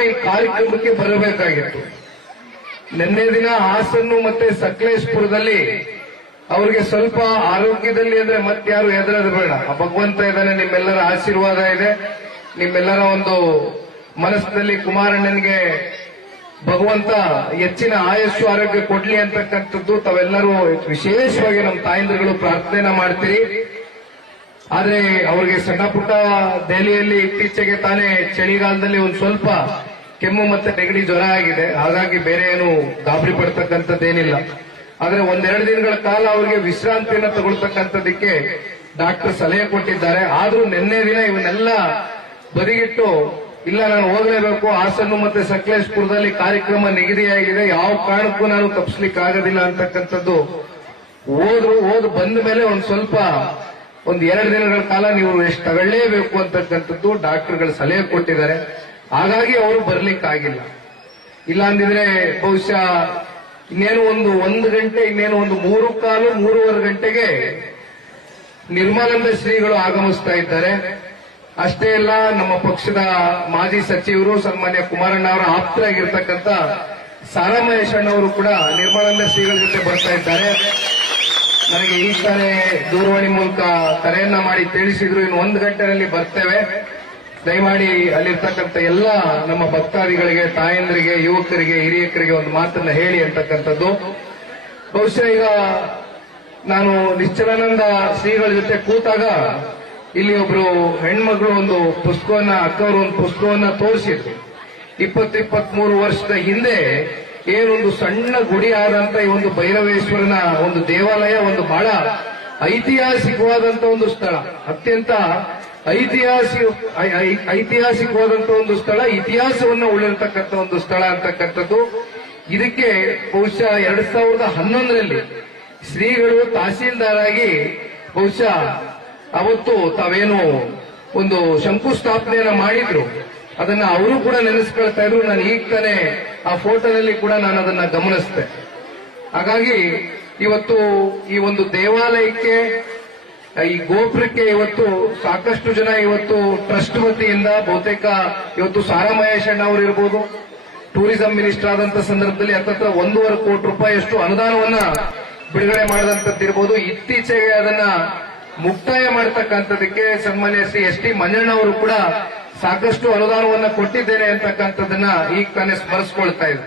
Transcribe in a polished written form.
ಈ ಕಾರ್ಯಕ್ರಮಕ್ಕೆ ಬರಬೇಕಾಗಿತ್ತು. ನಿನ್ನೆ ದಿನ ಹಾಸನ್ನು ಮತ್ತೆ ಸಕಲೇಶ್ಪುರದಲ್ಲಿ ಅವರಿಗೆ ಸ್ವಲ್ಪ ಆರೋಗ್ಯದಲ್ಲಿ ಅಂದ್ರೆ ಮತ್ತಾರು ಹೆದರೋದು ಬೇಡ. ಆ ಭಗವಂತ ಇದ್ದಾನೆ, ನಿಮ್ಮೆಲ್ಲರ ಆಶೀರ್ವಾದ ಇದೆ, ನಿಮ್ಮೆಲ್ಲರ ಒಂದು ಮನಸ್ಸಿನಲ್ಲಿ ಕುಮಾರಣ್ಣನಿಗೆ ಭಗವಂತ ಹೆಚ್ಚಿನ ಆಯಸ್ಸು ಆರೋಗ್ಯ ಕೊಡ್ಲಿ ಅಂತಕ್ಕಂಥದ್ದು ತಾವೆಲ್ಲರೂ ವಿಶೇಷವಾಗಿ ನಮ್ಮ ತಾಯಂದಿರುಗಳು ಪ್ರಾರ್ಥನೆ ಮಾಡ್ತೀರಿ. ಆದ್ರೆ ಅವರಿಗೆ ಸಣ್ಣ ಪುಟ್ಟ ದೆಹಲಿಯಲ್ಲಿ ಇತ್ತೀಚೆಗೆ ತಾನೇ ಚಳಿಗಾಲದಲ್ಲಿ ಒಂದು ಸ್ವಲ್ಪ ಕೆಮ್ಮು ಮತ್ತೆ ನೆಗಡಿ ಜ್ವರ ಆಗಿದೆ. ಹಾಗಾಗಿ ಬೇರೆ ಏನು ಗಾಬರಿ ಪಡ್ತಕ್ಕಂಥದ್ದೇನಿಲ್ಲ. ಆದ್ರೆ ಒಂದೆರಡು ದಿನಗಳ ಕಾಲ ಅವರಿಗೆ ವಿಶ್ರಾಂತಿಯನ್ನು ತಗೊಳ್ತಕ್ಕಂಥದಕ್ಕೆ ಡಾಕ್ಟರ್ ಸಲಹೆ ಕೊಟ್ಟಿದ್ದಾರೆ. ಆದ್ರೂ ನಿನ್ನೆ ದಿನ ಇವನ್ನೆಲ್ಲ ಬದಿಗಿಟ್ಟು ಇಲ್ಲ ನಾನು ಹೋಗಲೇಬೇಕು, ಹಾಸನ್ನು ಮತ್ತೆ ಸಕಲೇಶ್ಪುರದಲ್ಲಿ ಕಾರ್ಯಕ್ರಮ ನಿಗದಿಯಾಗಿದೆ, ಯಾವ ಕಾರಣಕ್ಕೂ ನಾನು ತಪ್ಪಿಸ್ಲಿಕ್ಕೆ ಆಗೋದಿಲ್ಲ ಅಂತಕ್ಕಂಥದ್ದು ಓದು ಬಂದ ಮೇಲೆ ಒಂದು 2 ದಿನಗಳ ಕಾಲ ನೀವು ಎಷ್ಟು ತಗೊಳ್ಳೇಬೇಕು ಅಂತಕ್ಕಂಥದ್ದು ಡಾಕ್ಟರ್ಗಳು ಸಲಹೆ ಕೊಟ್ಟಿದ್ದಾರೆ. ಹಾಗಾಗಿ ಅವರು ಬರ್ಲಿಕ್ಕಾಗಿಲ್ಲ. ಇಲ್ಲ ಅಂದಿದ್ರೆ ಬಹುಶಃ ಇನ್ನೇನು ಒಂದು ಗಂಟೆ, ಇನ್ನೇನು 3:15-3:15 ಗಂಟೆಗೆ ನಿರ್ಮಲಾನಂದ ಶ್ರೀಗಳು ಆಗಮಿಸ್ತಾ ಇದ್ದಾರೆ. ಅಷ್ಟೇ ಅಲ್ಲ, ನಮ್ಮ ಪಕ್ಷದ ಮಾಜಿ ಸಚಿವರು ಸನ್ಮಾನ್ಯ ಕುಮಾರಣ್ಣ ಅವರ ಆಪ್ತರಾಗಿರ್ತಕ್ಕಂಥ ಸಾರಾ ಮಹೇಶ್ ಅಣ್ಣವರು ಕೂಡ ನಿರ್ಮಲಾನಂದ ಶ್ರೀಗಳ ಜೊತೆ ಬರ್ತಾ ಇದ್ದಾರೆ. ನನಗೆ ಈ ತಾನೇ ದೂರವಾಣಿ ಮೂಲಕ ಕರೆಯನ್ನ ಮಾಡಿ ತಿಳಿಸಿದ್ರು, ಇನ್ನು 1 ಗಂಟೆಯಲ್ಲಿ ಬರ್ತೇವೆ, ದಯಮಾಡಿ ಅಲ್ಲಿರ್ತಕ್ಕಂಥ ಎಲ್ಲ ನಮ್ಮ ಭಕ್ತಾದಿಗಳಿಗೆ, ತಾಯಂದರಿಗೆ, ಯುವಕರಿಗೆ, ಹಿರಿಯಕರಿಗೆ ಒಂದು ಮಾತನ್ನ ಹೇಳಿ ಅಂತಕ್ಕಂಥದ್ದು. ಬಹುಶಃ ಈಗ ನಾನು ನಿಶ್ಚಲಾನಂದ ಶ್ರೀಗಳ ಜೊತೆ ಕೂತಾಗ ಇಲ್ಲಿ ಒಬ್ರು ಹೆಣ್ಮಗಳು ಒಂದು ಪುಸ್ತಕವನ್ನ, ಅಕ್ಕವರು ಒಂದು ಪುಸ್ತಕವನ್ನ ತೋರಿಸಿದ್ರು. 20-23 ವರ್ಷದ ಹಿಂದೆ ಏನೊಂದು ಸಣ್ಣ ಗುಡಿ ಆದಂತ ಈ ಒಂದು ಭೈರವೇಶ್ವರನ ಒಂದು ದೇವಾಲಯ ಒಂದು ಬಹಳ ಐತಿಹಾಸಿಕವಾದಂತ ಒಂದು ಸ್ಥಳ, ಅತ್ಯಂತ ಐತಿಹಾಸಿಕವಾದಂತ ಒಂದು ಸ್ಥಳ, ಇತಿಹಾಸವನ್ನ ಉಳಿರ್ತಕ್ಕಂಥ ಒಂದು ಸ್ಥಳ ಅಂತಕ್ಕಂಥದ್ದು. ಇದಕ್ಕೆ ಬಹುಶಃ 2011ರಲ್ಲಿ ಶ್ರೀಗಳು ತಹಸೀಲ್ದಾರ್ ಆಗಿ ಬಹುಶಃ ಅವತ್ತು ತಾವೇನು ಒಂದು ಶಂಕುಸ್ಥಾಪನೆಯನ್ನ ಮಾಡಿದ್ರು, ಅದನ್ನ ಅವರು ಕೂಡ ನೆನೆಸ್ಕೊಳ್ತಾ ಇದ್ರು. ನಾನು ಈಗ ತಾನೇ ಆ ಫೋಟೋದಲ್ಲಿ ಕೂಡ ನಾನು ಅದನ್ನ ಗಮನಿಸಿದೆ. ಹಾಗಾಗಿ ಇವತ್ತು ಈ ಒಂದು ದೇವಾಲಯಕ್ಕೆ, ಈ ಗೋಪುರಕ್ಕೆ ಇವತ್ತು ಸಾಕಷ್ಟು ಜನ ಇವತ್ತು ಟ್ರಸ್ಟ್ ವತಿಯಿಂದ ಬಹುತೇಕ ಇವತ್ತು ಸಾರಾ ಮಹೇಶ್ ಅಣ್ಣ ಅವರು ಇರ್ಬೋದು, ಟೂರಿಸಂ ಮಿನಿಸ್ಟರ್ ಆದಂತ ಸಂದರ್ಭದಲ್ಲಿ ಹತ್ತತ್ರ 1.5 ಕೋಟಿ ರೂಪಾಯಿಯಷ್ಟು ಅನುದಾನವನ್ನ ಬಿಡುಗಡೆ ಮಾಡಿದಂತದ್ದಿರ್ಬೋದು. ಇತ್ತೀಚೆಗೆ ಅದನ್ನ ಮುಕ್ತಾಯ ಮಾಡತಕ್ಕಂಥದಕ್ಕೆ ಸನ್ಮಾನ್ಯ ಶ್ರೀ ಎಸ್ ಟಿ ಮಂಜಣ್ಣ ಅವರು ಕೂಡ ಸಾಕಷ್ಟು ಅನುದಾನವನ್ನ ಕೊಟ್ಟಿದ್ದೇನೆ ಅಂತಕ್ಕಂಥದ್ದನ್ನ ಈಗ ತಾನೇ ಸ್ಮರಿಸಿಕೊಳ್ತಾ ಇದೆ.